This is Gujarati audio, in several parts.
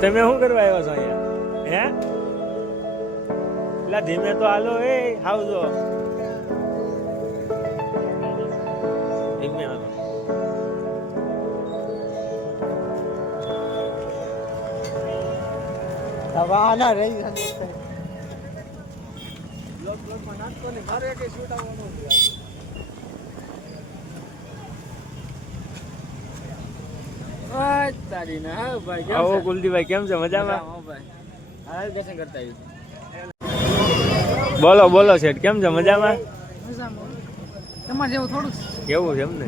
તમે શું કરવા આવ્યા છો અહીંયા હે એટલે ધીમે તો હાલો એ આવજો ધીમે હાલો વાના રહી આવો કુલદીપભાઈ કેમ છે મજામાં બોલો બોલો શેઠ કેમ છે મજામાં તમારે જેવું થોડું કેવું છે એમ ને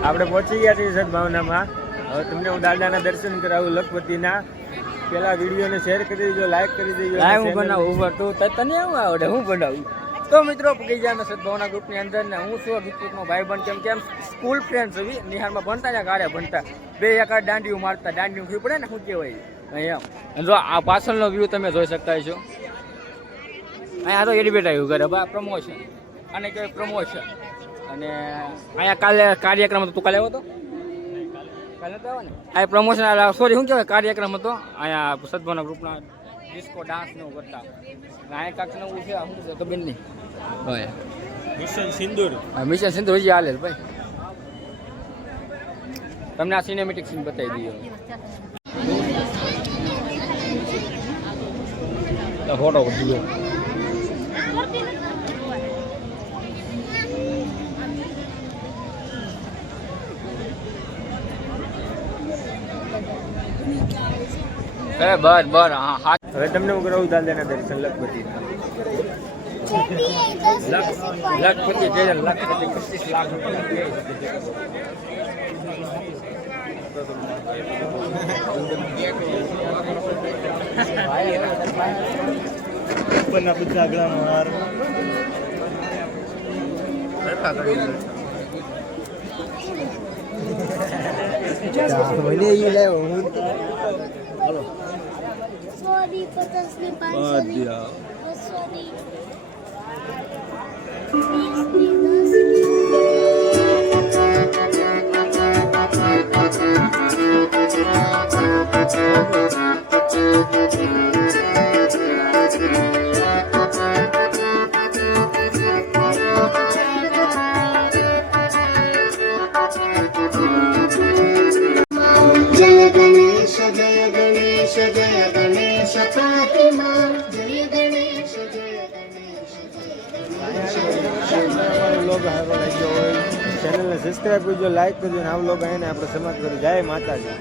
આપણે પહોંચી ગયા છીએ સદભાવનામાં હવે તમને હું દાદાના દર્શન કરાવું લખપતિના પેલા વિડીયોને શેર કરી દેજો લાઈક કરી દેજો હું બનાવું ઉપર તું તને એવું આવડે હું બનાવું તો મિત્રો પગી ગયા સદભાવના ગ્રુપની અંદર ને હું છું વિકૃતનો ભાઈબંધ કેમ કેમ સ્કૂલ ફ્રેન્ડ છે નિહાળમાં ભણતા ને ગાડે ભણતા બે એકાદ દાંડિયું મારતા દાંડિયું ખી પડે ને શું કહેવાય એમ જો આ પાછળનો વ્યૂ તમે જોઈ શકતા છો અહીંયા તો એડવર્ટાઈઝ કરે પ્રમોશન આને કહેવાય પ્રમોશન અને અહીંયા કાલે કાર્યક્રમ હતો તું કાલે આવ્યો હતો કાલે તો આવ્યો ને આ પ્રમોશન સોરી શું કહેવાય કાર્યક્રમ હતો અહીંયા સદભાવના ગ્રુપના ડિસ્કો ડાન્સ ને એવું કરતા અહીંયા કાંક નવું છે શું છે ખબર નહીં ભાઈ મિશન સિંદૂર મિશન સિંધુ હજી હાલે ભાઈ તમને આ સિનેમેટિક સીન બતાવી દઈએ ફોટો દીધો બર બર હા હવે તમને હું કરાવું દાદાના દર્શન લખપતિ લખપતિ 25 લાખ ઉપરના બધા આગલા માર Sorry, patasli sorry. Sorry. Jaya Ganesha, Jaya Ganesha, Jaya Ganesha, Fatima. Jaya Ganesha, Jaya Ganesha, ચેનલને સબસ્ક્રાઈબ કરજો લાઈક કરજો ને આ વ્લોગ આવીને આપણે સમાપ્ત કરી જય માતાજી.